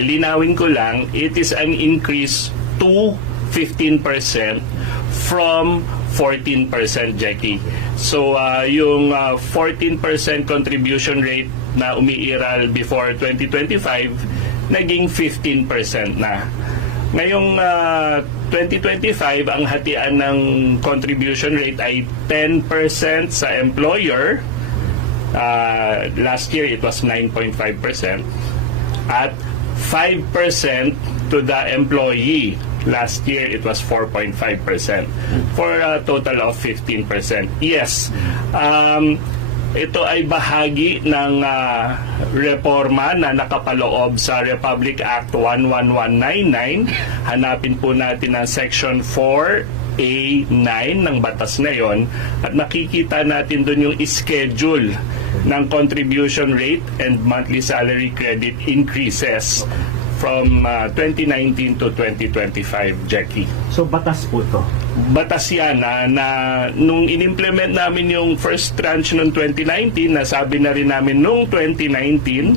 Linawin ko lang, it is an increase to 15% from 14%, Jackie. So, yung 14% contribution rate na umiiral before 2025, naging 15% na. Ngayong 2025, ang hatian ng contribution rate ay 10% sa employer. Last year, it was 9.5%. At 5% to the employee. Last year, it was 4.5%. For a total of 15%. Yes, ito ay bahagi ng reforma na nakapaloob sa Republic Act 11199. Hanapin po natin ang Section 4A9 ng batas na yon at makikita natin doon yung schedule ng contribution rate and monthly salary credit increases from 2019 to 2025, Jackie. So, batas po to? Batas yan na nung in-implement namin yung first tranche noong 2019, nasabi na rin namin noong 2019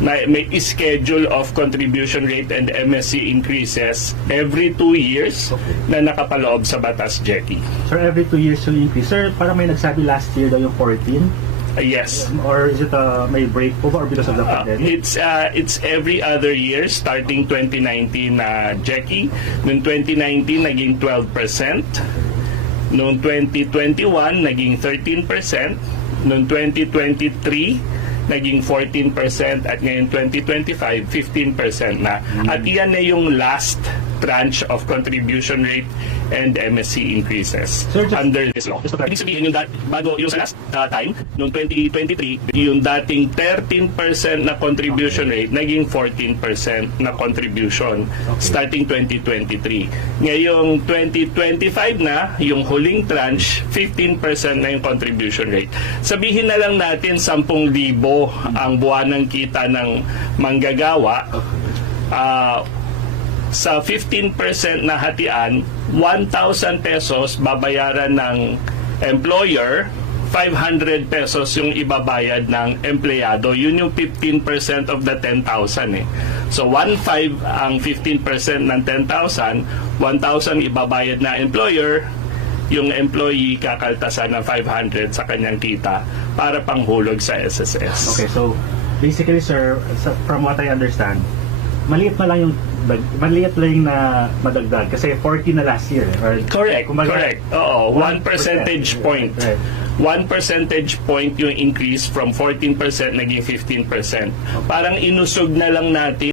na may schedule of contribution rate and MSC increases every 2 years na nakapaloob sa batas, Jackie. Sir, every 2 years yung increase. Sir, parang may nagsabi last year daw yung 14? Yes. Or is it may break po or because of the pandemic? It's every other year starting 2019, Jackie. Noong 2019 naging 12%. Noong 2021 naging 13%. Noong 2023 naging 14% at ngayon 2025 15% na. At iyan na yung last tranche of contribution rate and MSC increases under this law. Ibig sabihin yung bago yung sa last time, noong 2023, yung dating 13% na contribution rate, naging 14% na contribution starting 2023. Ngayong 2025 na, yung huling tranche, 15% na yung contribution rate. Sabihin na lang natin 10,000 ang buwanang kita ng manggagawa. Sa 15% na hatian, 1,000 pesos babayaran ng employer, 500 pesos yung ibabayad ng empleyado. Yun yung 15% of the 10,000 eh. So 1,500 ang 15% ng 10,000, 1,000 ibabayad na employer, yung employee kakaltasan ng 500 sa kanyang kita para panghulog sa SSS. Okay, so basically sir, from what I understand, maliit lang na madagdag kasi 40 na last year. Right? Correct. Oo, 1 percentage point. Right. 1 percentage point yung increase from 14% naging 15%. Parang inusog na lang natin